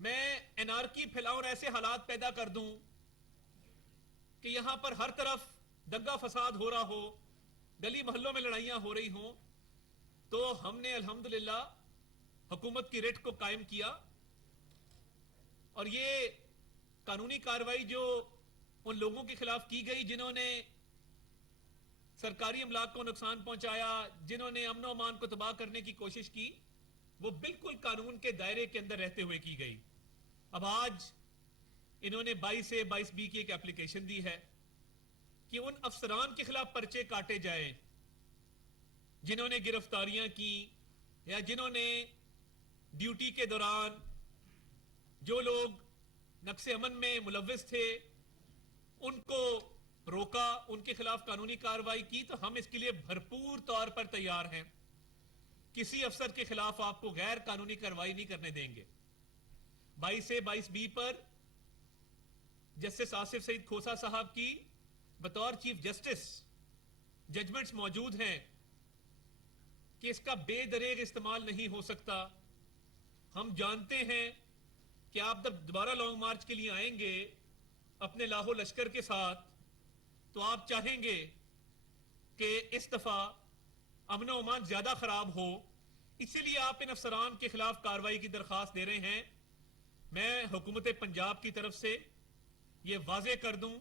میں انارکی پھیلاؤں اور ایسے حالات پیدا کر دوں کہ یہاں پر ہر طرف دنگا فساد ہو رہا ہو، گلی محلوں میں لڑائیاں ہو رہی ہوں، تو ہم نے الحمدللہ حکومت کی ریٹ کو قائم کیا اور یہ قانونی کارروائی جو ان لوگوں کے خلاف کی گئی جنہوں نے سرکاری املاک کو نقصان پہنچایا، جنہوں نے امن و امان کو تباہ کرنے کی کوشش کی، وہ بالکل قانون کے دائرے کے اندر رہتے ہوئے کی گئی۔ اب آج انہوں نے 22A/22B کی ایک اپلیکیشن دی ہے کہ ان افسران کے خلاف پرچے کاٹے جائیں جنہوں نے گرفتاریاں کی یا جنہوں نے ڈیوٹی کے دوران جو لوگ نقص امن میں ملوث تھے ان کو روکا، ان کے خلاف قانونی کارروائی کی۔ تو ہم اس کے لیے بھرپور طور پر تیار ہیں، کسی افسر کے خلاف آپ کو غیر قانونی کارروائی نہیں کرنے دیں گے۔ 22A/22B پر جسٹس آصف سعید کھوسا صاحب کی بطور چیف جسٹس ججمنٹس موجود ہیں کہ اس کا بے دریغ استعمال نہیں ہو سکتا۔ ہم جانتے ہیں کہ آپ جب دوبارہ لانگ مارچ کے لیے آئیں گے اپنے لاہو لشکر کے ساتھ تو آپ چاہیں گے کہ اس دفعہ امن و امان زیادہ خراب ہو، اسی لیے آپ ان افسران کے خلاف کارروائی کی درخواست دے رہے ہیں۔ میں حکومت پنجاب کی طرف سے یہ واضح کر دوں،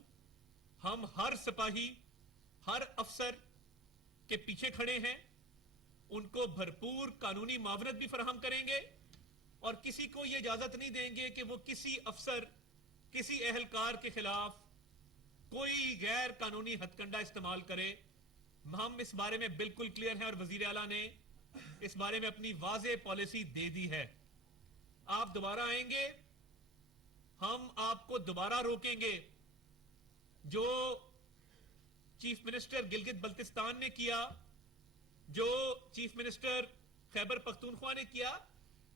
ہم ہر سپاہی، ہر افسر کے پیچھے کھڑے ہیں، ان کو بھرپور قانونی معاونت بھی فراہم کریں گے اور کسی کو یہ اجازت نہیں دیں گے کہ وہ کسی افسر، کسی اہلکار کے خلاف کوئی غیر قانونی ہتھ کنڈا استعمال کرے۔ ہم اس بارے میں بالکل کلیئر ہیں اور وزیر اعلیٰ نے اس بارے میں اپنی واضح پالیسی دے دی ہے۔ آپ دوبارہ آئیں گے، ہم آپ کو دوبارہ روکیں گے۔ جو چیف منسٹر گلگت بلتستان نے کیا، جو چیف منسٹر خیبر پختونخوا نے کیا،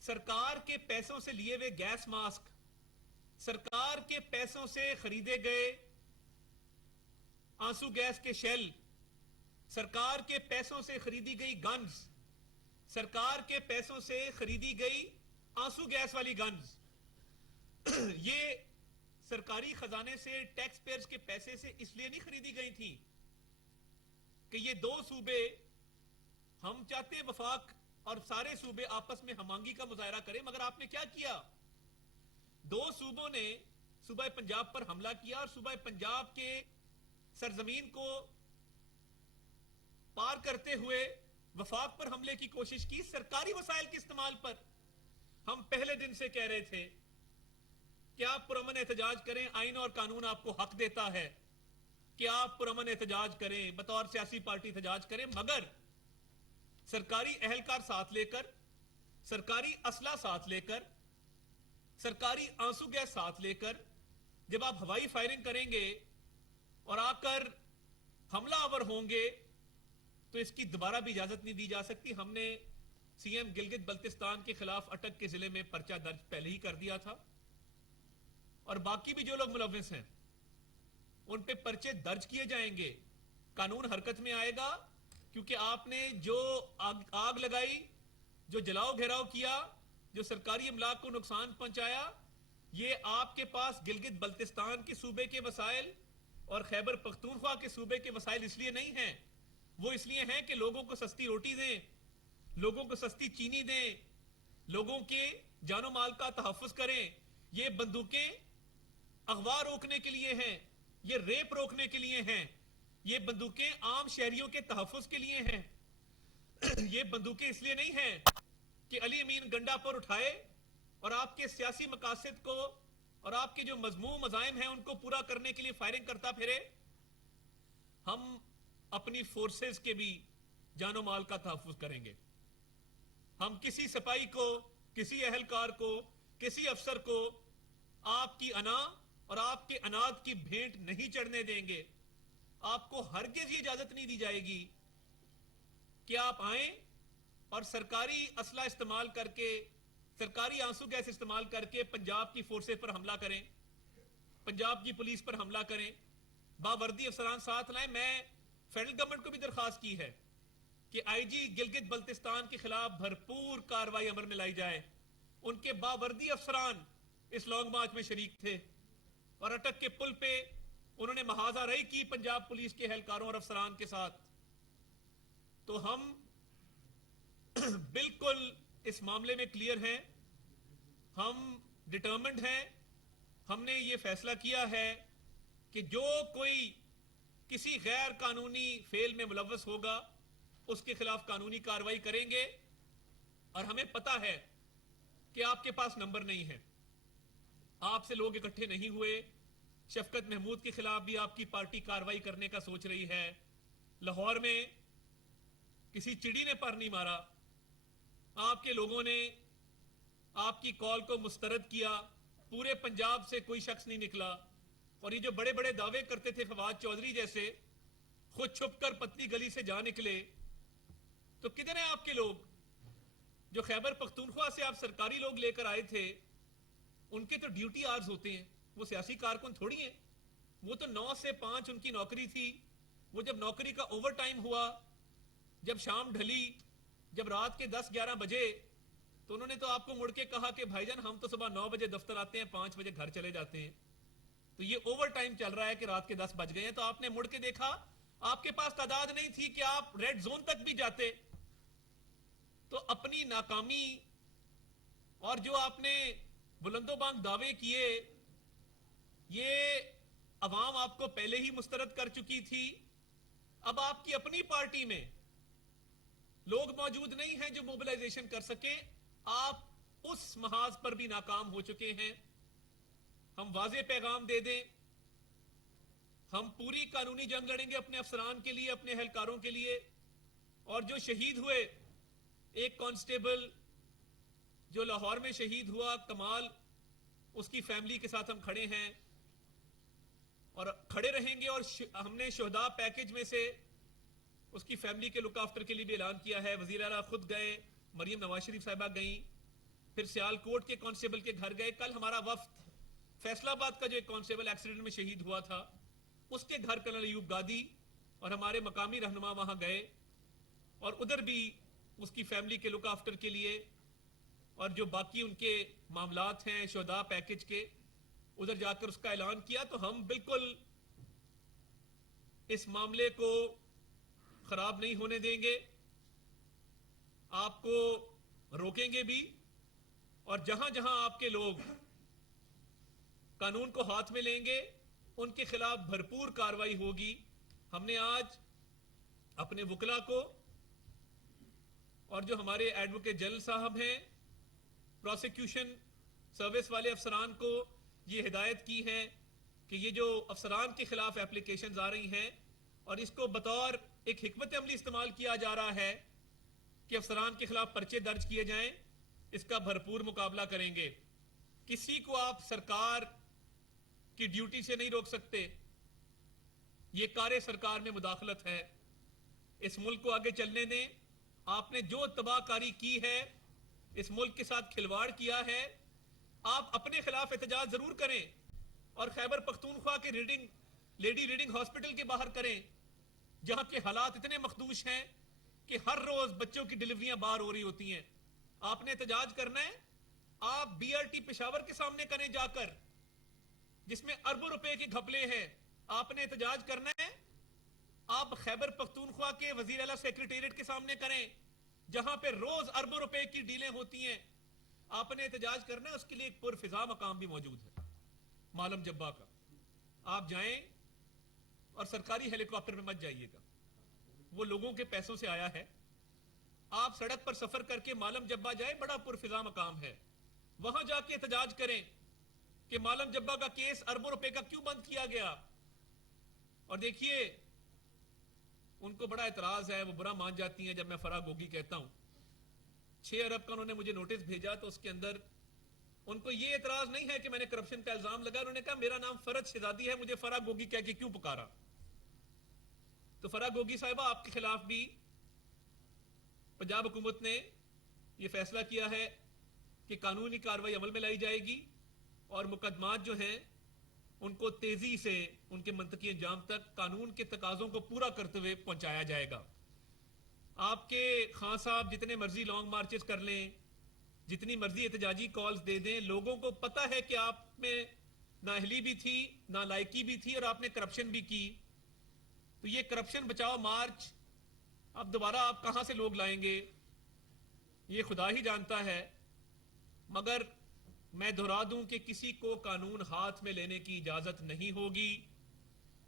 سرکار کے پیسوں سے لیے ہوئے گیس ماسک، سرکار کے پیسوں سے خریدے گئے آنسو گیس کے شیل، سرکار کے پیسوں سے خریدی گئی گنز، سرکار کے پیسوں سے خریدی گئی آنسو گیس والی گنز، یہ سرکاری خزانے سے، ٹیکس پیئرز کے پیسے سے اس لیے نہیں خریدی گئی تھی کہ یہ دو صوبے، ہم چاہتے ہیں وفاق اور سارے صوبے آپس میں ہمانگی کا مظاہرہ کریں، مگر آپ نے کیا کیا؟ دو صوبوں نے صوبہ پنجاب پر حملہ کیا اور صوبہ پنجاب کے سرزمین کو پار کرتے ہوئے وفاق پر حملے کی کوشش کی، سرکاری وسائل کے استعمال پر۔ ہم پہلے دن سے کہہ رہے تھے کہ آپ پرامن احتجاج کریں، آئین اور قانون آپ کو حق دیتا ہے کہ آپ پرامن احتجاج کریں، بطور سیاسی پارٹی احتجاج کریں، مگر سرکاری اہلکار ساتھ لے کر، سرکاری اسلحہ ساتھ لے کر، سرکاری آنسو گیس ساتھ لے کر جب آپ ہوائی فائرنگ کریں گے اور آ کر حملہ آور ہوں گے تو اس کی دوبارہ بھی اجازت نہیں دی جا سکتی۔ ہم نے سی ایم گلگت بلتستان کے خلاف اٹک کے ضلع میں پرچہ درج پہلے ہی کر دیا تھا اور باقی بھی جو لوگ ملوث ہیں ان پہ پرچے درج کیے جائیں گے، قانون حرکت میں آئے گا، کیونکہ آپ نے جو آگ لگائی، جو جلاؤ گھیراؤ کیا، جو سرکاری املاک کو نقصان پہنچایا، یہ آپ کے پاس گلگت بلتستان کے صوبے کے وسائل اور خیبر پختونخوا کے صوبے کے وسائل اس لیے نہیں ہیں، وہ اس لیے ہیں کہ لوگوں کو سستی روٹی دیں، لوگوں کو سستی چینی دیں، لوگوں کے جان و مال کا تحفظ کریں۔ یہ بندوقیں اغوا روکنے کے لیے ہیں، یہ ریپ روکنے کے لیے ہیں، یہ بندوقیں عام شہریوں کے تحفظ کے لیے ہیں۔ یہ بندوقیں اس لیے نہیں ہیں کہ علی امین گنڈا پر اٹھائے اور آپ کے سیاسی مقاصد کو اور آپ کے جو مذموم عزائم ہیں ان کو پورا کرنے کے لیے فائرنگ کرتا پھرے۔ ہم اپنی فورسز کے بھی جان و مال کا تحفظ کریں گے۔ ہم کسی سپاہی کو، کسی اہلکار کو، کسی افسر کو آپ کی انا اور آپ کے اناد کی بھینٹ نہیں چڑھنے دیں گے۔ آپ کو ہرگز یہ اجازت نہیں دی جائے گی کہ آپ آئیں اور سرکاری اسلحہ استعمال کر کے، سرکاری آنسو گیس استعمال کر کے پنجاب کی فورسز پر حملہ کریں، پنجاب کی پولیس پر حملہ کریں، باوردی افسران ساتھ لائیں۔ میں فیڈرل گورنمنٹ کو بھی درخواست کی ہے کہ آئی جی گلگت بلتستان کے خلاف بھرپور کارروائی عمل میں لائی جائے، ان کے باوردی افسران اس لانگ مارچ میں شریک تھے اور اٹک کے پل پہ انہوں نے محاذہ رہی کی پنجاب پولیس کے اہلکاروں اور افسران کے ساتھ. تو ہم بالکل اس معاملے میں کلیئر ہیں, ہم ڈٹرمنڈ ہیں. ہم نے یہ فیصلہ کیا ہے کہ جو کوئی کسی غیر قانونی فعل میں ملوث ہوگا اس کے خلاف قانونی کارروائی کریں گے. اور ہمیں پتا ہے کہ آپ کے پاس نمبر نہیں ہے, آپ سے لوگ اکٹھے نہیں ہوئے. شفقت محمود کے خلاف بھی آپ کی پارٹی کارروائی کرنے کا سوچ رہی ہے. لاہور میں کسی چڑی نے پر نہیں مارا, آپ کے لوگوں نے آپ کی کال کو مسترد کیا. پورے پنجاب سے کوئی شخص نہیں نکلا. اور یہ جو بڑے بڑے دعوے کرتے تھے فواد چودھری جیسے, خود چھپ کر پتلی گلی سے جا نکلے. تو کدھر ہیں آپ کے لوگ جو خیبر پختونخوا سے آپ سرکاری لوگ لے کر آئے تھے؟ ان کے تو ڈیوٹی آرز ہوتے ہیں, وہ سیاسی کارکن تھوڑی ہیں. وہ تو 9 سے 5 ان کی نوکری تھی. وہ جب نوکری کا اوور ٹائم ہوا, جب شام ڈھلی, جب رات کے 10-11 بجے, تو انہوں نے تو آپ کو مڑ کے کہا کہ بھائی جان ہم تو صبح 9 بجے دفتر آتے ہیں, 5 بجے گھر چلے جاتے ہیں. تو یہ اوور ٹائم چل رہا ہے کہ رات کے 10 بج گئے ہیں. تو آپ نے مڑ کے دیکھا, آپ کے پاس تعداد نہیں تھی کہ آپ ریڈ زون تک بھی جاتے. تو اپنی ناکامی اور جو آپ نے بلند و بانگ دعوے کیے, یہ عوام آپ کو پہلے ہی مسترد کر چکی تھی. اب آپ کی اپنی پارٹی میں لوگ موجود نہیں ہیں جو موبلائزیشن کر سکیں. آپ اس محاذ پر بھی ناکام ہو چکے ہیں. ہم واضح پیغام دے دیں, ہم پوری قانونی جنگ لڑیں گے اپنے افسران کے لیے, اپنے اہلکاروں کے لیے. اور جو شہید ہوئے, ایک کانسٹیبل جو لاہور میں شہید ہوا کمال, اس کی فیملی کے ساتھ ہم کھڑے ہیں اور کھڑے رہیں گے. اور ہم نے شہداء پیکج میں سے اس کی فیملی کے لک آفٹر کے لیے بھی اعلان کیا ہے. وزیر اعلیٰ خود گئے, مریم نواز شریف صاحبہ گئیں, پھر سیالکوٹ کے کانسٹیبل کے گھر گئے. کل ہمارا وفد فیصل آباد کا جو ایک کانسٹیبل ایکسیڈنٹ میں شہید ہوا تھا اس کے گھر کرنل ایوب گادی اور ہمارے مقامی رہنما وہاں گئے, اور ادھر بھی اس کی فیملی کے لک آفٹر کے لیے اور جو باقی ان کے معاملات ہیں شہداء پیکج کے, ادھر جا کر اس کا اعلان کیا. تو ہم بالکل اس معاملے کو خراب نہیں ہونے دیں گے, آپ کو روکیں گے بھی. اور جہاں جہاں آپ کے لوگ قانون کو ہاتھ میں لیں گے ان کے خلاف بھرپور کارروائی ہوگی. ہم نے آج اپنے وکلا کو اور جو ہمارے ایڈوکیٹ جنرل صاحب ہیں, پروسیکیوشن سروس والے افسران کو یہ ہدایت کی ہے کہ یہ جو افسران کے خلاف اپلیکیشنز آ رہی ہیں اور اس کو بطور ایک حکمت عملی استعمال کیا جا رہا ہے کہ افسران کے خلاف پرچے درج کیے جائیں, اس کا بھرپور مقابلہ کریں گے. کسی کو آپ سرکار کی ڈیوٹی سے نہیں روک سکتے, یہ کار سرکار میں مداخلت ہے. اس ملک کو آگے چلنے دیں. آپ نے جو تباہ کاری کی ہے, اس ملک کے ساتھ کھلواڑ کیا ہے, آپ اپنے خلاف احتجاج ضرور کریں اور خیبر پختونخوا کے لیڈی ریڈنگ ہاسپٹل کے باہر کریں جہاں کے حالات اتنے مخدوش ہیں کہ ہر روز بچوں کی ڈلیوریاں باہر ہو رہی ہوتی ہیں. آپ نے احتجاج کرنا ہے, آپ بی آر ٹی پشاور کے سامنے کریں جا کر, جس میں اربوں روپے کے گھپلے ہیں. آپ نے احتجاج کرنا ہے, آپ خیبر پختونخوا کے وزیر اعلیٰ سیکریٹریٹ کے سامنے کریں جہاں پہ روز اربوں روپے کی ڈیلیں ہوتی ہیں. آپ نے احتجاج کرنا ہے, اس کے لیے ایک پرفضا مقام بھی موجود ہے معلم جبہ کا. آپ جائیں اور سرکاری ہیلی کاپٹر میں مت جائیے گا, وہ لوگوں کے پیسوں سے آیا ہے. آپ سڑک پر سفر کر کے معلم جبہ جائیں, بڑا پرفضا مقام ہے, وہاں جا کے احتجاج کریں کہ معلم جبہ کا کیس اربوں روپے کا کیوں بند کیا گیا. اور دیکھیے ان کو بڑا اعتراض ہے, وہ برا مان جاتی ہیں جب میں فرا گوگی کہتا ہوں. 6 ارب کا انہوں نے مجھے نوٹس بھیجا تو اس کے اندر ان کو یہ اعتراض نہیں ہے کہ میں نے کرپشن کا الزام لگا. انہوں نے کہا میرا نام فرد شہزادی ہے, مجھے فرا گوگی کہہ کے کیوں پکارا. تو فرا گوگی صاحبہ آپ کے خلاف بھی پنجاب حکومت نے یہ فیصلہ کیا ہے کہ قانونی کارروائی عمل میں لائی جائے گی اور مقدمات جو ہیں ان کو تیزی سے ان کے منطقی انجام تک قانون کے تقاضوں کو پورا کرتے ہوئے پہنچایا جائے گا. آپ کے خان صاحب جتنے مرضی لانگ مارچز کر لیں, جتنی مرضی احتجاجی کالز دے دیں, لوگوں کو پتہ ہے کہ آپ میں نااہلی بھی تھی, نالائکی بھی تھی, اور آپ نے کرپشن بھی کی. تو یہ کرپشن بچاؤ مارچ اب دوبارہ آپ کہاں سے لوگ لائیں گے یہ خدا ہی جانتا ہے. مگر میں دہرا دوں کہ کسی کو قانون ہاتھ میں لینے کی اجازت نہیں ہوگی.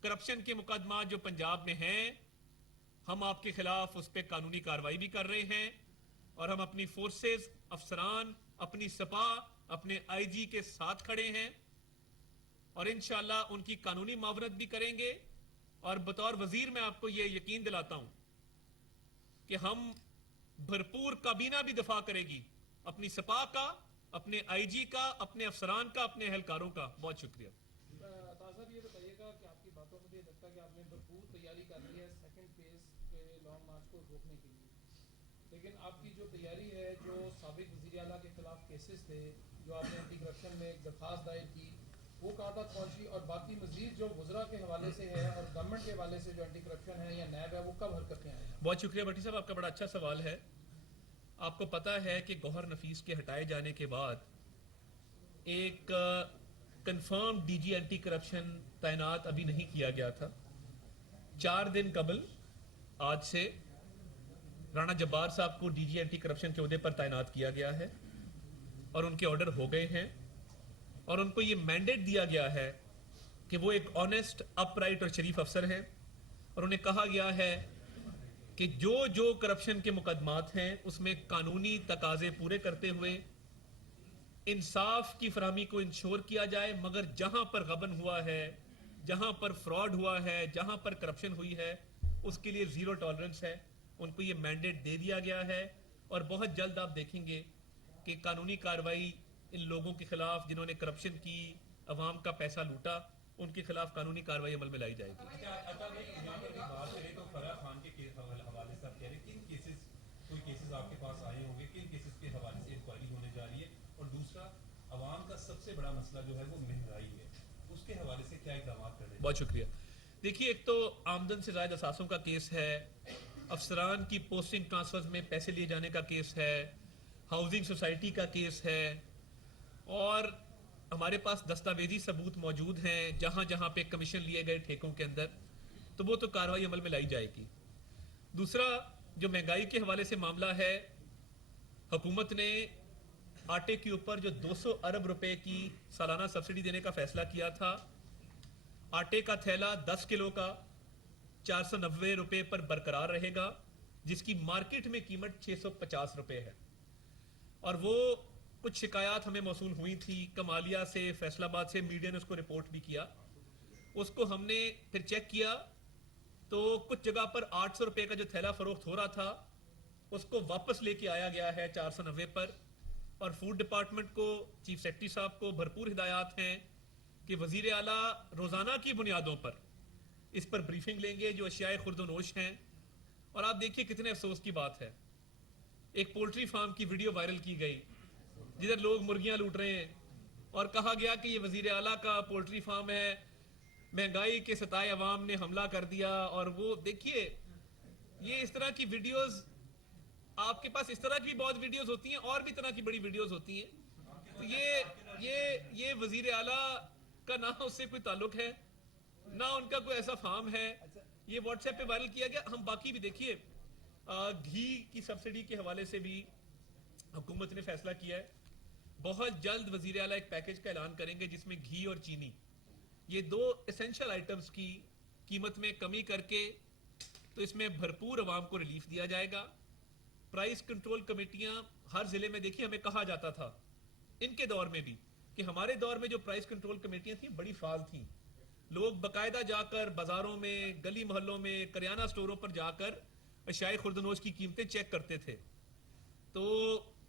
کرپشن کے مقدمات جو پنجاب میں ہیں, ہم آپ کے خلاف اس پہ قانونی کارروائی بھی کر رہے ہیں, اور ہم اپنی فورسز, افسران, اپنی سپاہ, اپنے آئی جی کے ساتھ کھڑے ہیں, اور انشاءاللہ ان کی قانونی معاونت بھی کریں گے. اور بطور وزیر میں آپ کو یہ یقین دلاتا ہوں کہ ہم بھرپور کابینہ بھی دفاع کرے گی اپنی سپاہ کا, اپنے آئی جی کا, اپنے افسران کا, اپنے اہلکاروں کا. بہت شکریہ. صاحب یہ بتائیے گا کہ آپ کی باتوں سے یہ لگتا ہے کہ آپ نے بھرپور تیاری کر لی ہے سیکنڈ فیز کے لانگ مارچ کو روکنے کے لیے, لیکن آپ کی جو تیاری ہے, جو سابق وزیر اعلیٰ کے خلاف کیسز تھے جو آپ نے اینٹی کرپشن میں ایک درخواست دائر کی, وہ کہاں تک پہنچی, اور باقی مزید جو وزراء کے حوالے سے ہے اور گورنمنٹ کے حوالے سے جو اینٹی کرپشن ہے یا نیب ہے, وہ کب حرکتیں آئیں؟ بہت شکریہ بھٹی صاحب, آپ کا بڑا اچھا سوال ہے. آپ کو پتا ہے کہ گوہر نفیس کے ہٹائے جانے کے بعد ایک confirm D G anti corruption تعینات ابھی نہیں کیا گیا تھا. 4 دن قبل آج سے رانا جبار صاحب کو ڈی جی اینٹی کرپشن کے عہدے پر تعینات کیا گیا ہے, اور ان کے آرڈر ہو گئے ہیں, اور ان کو یہ مینڈیٹ دیا گیا ہے کہ وہ ایک آنیسٹ, اپ رائٹ اور شریف افسر ہیں, اور انہیں کہا گیا ہے کہ جو کرپشن کے مقدمات ہیں اس میں قانونی تقاضے پورے کرتے ہوئے انصاف کی فراہمی کو انشور کیا جائے, مگر جہاں پر غبن ہوا ہے, جہاں پر فراڈ ہوا ہے, جہاں پر کرپشن ہوئی ہے, اس کے لیے زیرو ٹالرنس ہے. ان کو یہ مینڈیٹ دے دیا گیا ہے, اور بہت جلد آپ دیکھیں گے کہ قانونی کارروائی ان لوگوں کے خلاف جنہوں نے کرپشن کی, عوام کا پیسہ لوٹا, ان کے خلاف قانونی کارروائی عمل میں لائی جائے گی. کوئی کیسز آپ کے پاس آئے ہوں گے, کن کیسز کے حوالے سے انکوائری ہونے جا رہی ہے, اور دوسرا عوام کا سب سے بڑا مسئلہ جو ہے وہ مہنگائی ہے, اس کے حوالے سے کیا اقدامات کرنے؟ بہت شکریہ. دیکھیے, ایک تو آمدن سے زائد اثاثوں کا کیس ہے, افسران کی پوسٹنگ ٹرانسفرز میں پیسے لیے جانے کا کیس ہے, ہاؤسنگ سوسائٹی کا کیس ہے, اور ہمارے پاس دستاویزی ثبوت موجود ہیں جہاں جہاں پہ کمیشن لیے گئے ٹھیکوں کے اندر, تو وہ تو کارروائی عمل میں لائی جائے گی. دوسرا جو مہنگائی کے حوالے سے معاملہ ہے, حکومت نے آٹے کے اوپر جو 200 ارب روپے کی سالانہ سبسڈی دینے کا فیصلہ کیا تھا, آٹے کا تھیلا 10 کلو کا 490 روپے پر برقرار رہے گا, جس کی مارکیٹ میں قیمت 650 روپے ہے. اور وہ کچھ شکایات ہمیں موصول ہوئی تھی کمالیہ سے, فیصل آباد سے, میڈیا نے اس کو رپورٹ بھی کیا, اس کو ہم نے پھر چیک کیا تو کچھ جگہ پر 800 روپے کا جو تھیلا فروخت ہو رہا تھا اس کو واپس لے کے آیا گیا ہے 490 پر. اور فوڈ ڈپارٹمنٹ کو, چیف سیکرٹری صاحب کو بھرپور ہدایات ہیں کہ وزیر اعلیٰ روزانہ کی بنیادوں پر اس پر بریفنگ لیں گے جو اشیاء خرد و نوش ہیں. اور آپ دیکھیے کتنے افسوس کی بات ہے, ایک پولٹری فارم کی ویڈیو وائرل کی گئی جدھر لوگ مرغیاں لوٹ رہے ہیں, اور کہا گیا کہ یہ وزیر اعلیٰ کا پولٹری فارم ہے, مہنگائی کے ستائے عوام نے حملہ کر دیا. اور وہ دیکھیے, یہ اس طرح کی ویڈیوز, آپ کے پاس اس طرح کی بھی بہت ویڈیوز ہوتی ہیں, اور بھی طرح کی بڑی ویڈیوز ہوتی ہیں. تو یہ وزیر اعلیٰ کا نہ اس سے کوئی تعلق ہے, نہ ان کا کوئی ایسا فارم ہے. یہ واٹس ایپ پہ وائرل کیا گیا. ہم باقی بھی دیکھیے, گھی کی سبسڈی کے حوالے سے بھی حکومت نے فیصلہ کیا ہے, بہت جلد وزیر اعلیٰ ایک پیکج کا اعلان کریں گے جس میں گھی اور چینی, یہ 2 ایسنشل آئٹمز کی قیمت میں کمی کر کے, تو اس میں بھرپور عوام کو ریلیف دیا جائے گا. پرائس کنٹرول کمیٹیاں ہر ضلع میں, دیکھیے ہمیں کہا جاتا تھا ان کے دور میں بھی کہ ہمارے دور میں جو پرائس کنٹرول کمیٹیاں تھیں بڑی فعال تھیں, لوگ باقاعدہ جا کر بازاروں میں, گلی محلوں میں, کریانہ سٹوروں پر جا کر اشیاء خوردنوش کی قیمتیں چیک کرتے تھے. تو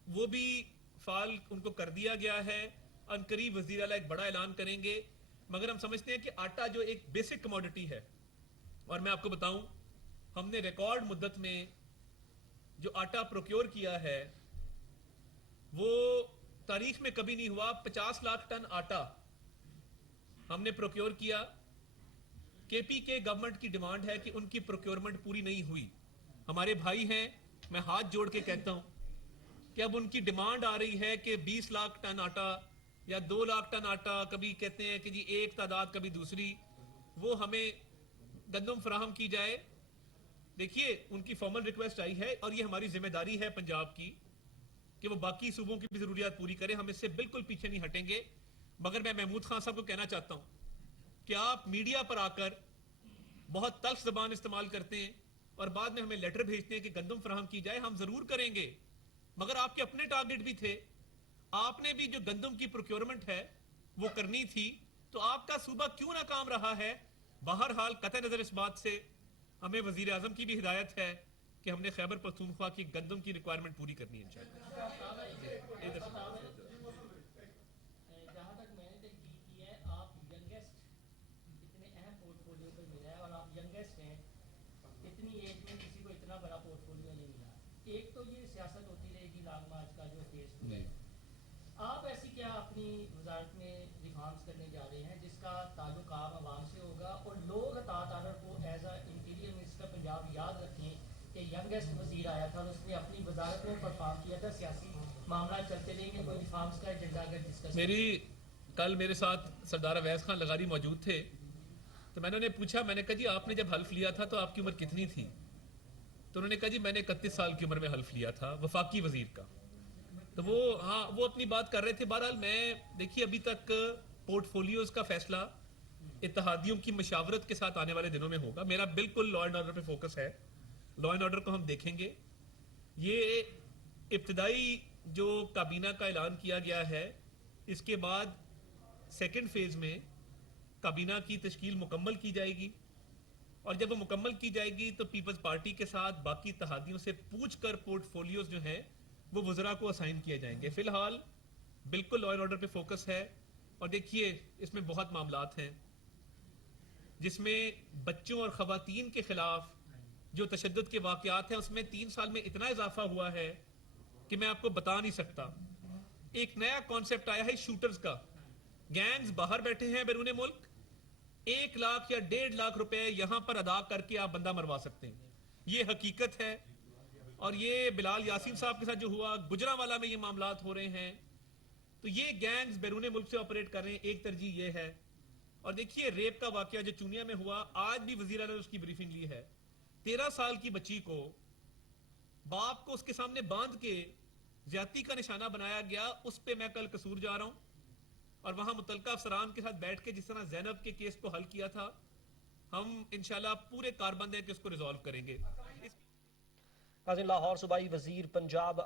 وہ بھی فعال ان کو کر دیا گیا ہے. عنقریب وزیر اعلیٰ ایک بڑا اعلان کریں گے. مگر ہم سمجھتے ہیں کہ آٹا جو ایک بیسک کموڈٹی ہے, اور میں آپ کو بتاؤں ہم نے ریکارڈ مدت میں جو آٹا پروکیور کیا ہے وہ تاریخ میں کبھی نہیں ہوا. 50 لاکھ ٹن آٹا ہم نے پروکیور کیا. کے پی کے گورنمنٹ کی ڈیمانڈ ہے کہ ان کی پروکیورمنٹ پوری نہیں ہوئی. ہمارے بھائی ہیں, میں ہاتھ جوڑ کے کہتا ہوں کہ کہ اب ان کی ڈیمانڈ آ رہی ہے کہ 20 لاکھ ٹن آٹا یا 2 لاکھ ٹن آٹا، کبھی کہتے ہیں کہ جی ایک تعداد کبھی دوسری، وہ ہمیں گندم فراہم کی جائے. دیکھیے ان کی فارمل ریکویسٹ آئی ہے اور یہ ہماری ذمہ داری ہے پنجاب کی کہ وہ باقی صوبوں کی بھی ضروریات پوری کریں. ہم اس سے بالکل پیچھے نہیں ہٹیں گے. مگر میں محمود خان صاحب کو کہنا چاہتا ہوں کہ آپ میڈیا پر آ کر بہت تلخ زبان استعمال کرتے ہیں اور بعد میں ہمیں لیٹر بھیجتے ہیں کہ گندم فراہم کی جائے. ہم ضرور کریں گے، مگر آپ کے اپنے ٹارگٹ بھی تھے. آپ نے بھی جو گندم کی پروکیورمنٹ ہے وہ کرنی تھی، تو آپ کا صوبہ کیوں ناکام رہا ہے؟ بہرحال قطع نظر اس بات سے ہمیں وزیر اعظم کی بھی ہدایت ہے کہ ہم نے خیبر پختونخوا کی گندم کی ریکوائرمنٹ پوری کرنی ہے انشاءاللہ. جہاں تک میں نے تحقیق کی ہے، آپ ینگیسٹ اتنے اہم پورٹ فولیو پر ملا ہے اور آپ ینگیسٹ ہیں. اتنی ایج میں کسی کو اتنا بڑا پورٹ فولیو نہیں ملا. ایک تو یہ سیاست ہوتی رہے گی لانگ مارچ کا جو فیس 2 ہے. آپ ایسی کیا اپنی وزارت میں ریفارمز کرنے جا رہے ہیں جس کا تعلق عام عوام سے ہوگا اور لوگ عطاء تارڑ کو as a interior minister Punjab یاد رکھیں کہ ینگیسٹ وزیر آیا تھا اور اس نے اپنی وزارت میں پرفارم کیا تھا. سیاسی معاملات چلتے رہیں گے، کوئی ریفارمز کا ایجنڈا اگر ڈسکس کل میرے ساتھ سردار اویس خان لغاری موجود تھے، تو میں نے انہیں پوچھا، میں نے کہا جی آپ نے جب حلف لیا تھا تو آپ کی عمر کتنی تھی؟ تو انہوں نے کہا جی میں نے 31 سال کی عمر میں حلف لیا تھا وفاقی وزیر کا. تو وہ اپنی بات کر رہے تھے. بہرحال میں دیکھیے ابھی تک پورٹ فولیوز کا فیصلہ اتحادیوں کی مشاورت کے ساتھ آنے والے دنوں میں ہوگا. میرا بالکل لا اینڈ آرڈر پہ فوکس ہے. لا اینڈ آرڈر کو ہم دیکھیں گے. یہ ابتدائی جو کابینہ کا اعلان کیا گیا ہے، اس کے بعد سیکنڈ فیز میں کابینہ کی تشکیل مکمل کی جائے گی، اور جب وہ مکمل کی جائے گی تو پیپلز پارٹی کے ساتھ باقی اتحادیوں سے پوچھ کر پورٹ فولیوز جو ہیں وہ وزراء کو اسائن کیے جائیں گے. فی الحال بالکل لا اینڈ آرڈر پہ فوکس ہے. اور دیکھیے اس میں بہت معاملات ہیں جس میں بچوں اور خواتین کے خلاف جو تشدد کے واقعات ہیں اس میں 3 سال میں اتنا اضافہ ہوا ہے کہ میں آپ کو بتا نہیں سکتا. ایک نیا کانسیپٹ آیا ہے شوٹرز کا. گینگز باہر بیٹھے ہیں بیرون ملک، 1 لاکھ یا 1.5 لاکھ روپے یہاں پر ادا کر کے آپ بندہ مروا سکتے ہیں. یہ حقیقت ہے. اور یہ بلال یاسین صاحب کے ساتھ جو ہوا، گجرانوالہ میں یہ معاملات ہو رہے ہیں. تو یہ گینگز بیرون ملک سے آپریٹ کر رہے ہیں. ایک ترجیح یہ ہے. اور دیکھیے ریپ کا واقعہ جو چونیا میں ہوا، آج بھی وزیر اعلیٰ نے اس کی بریفنگ لی ہے. 13 سال کی بچی کو باپ کو اس کے سامنے باندھ کے زیادتی کا نشانہ بنایا گیا. اس پہ میں کل قصور جا رہا ہوں اور وہاں متعلقہ افسران کے ساتھ بیٹھ کے جس طرح زینب کے کیس کو حل کیا تھا، ہم انشاءاللہ پورے کاربند ہیں کہ اس کو ریزالو کریں گے. لاہور صوبائی وزیر پنجاب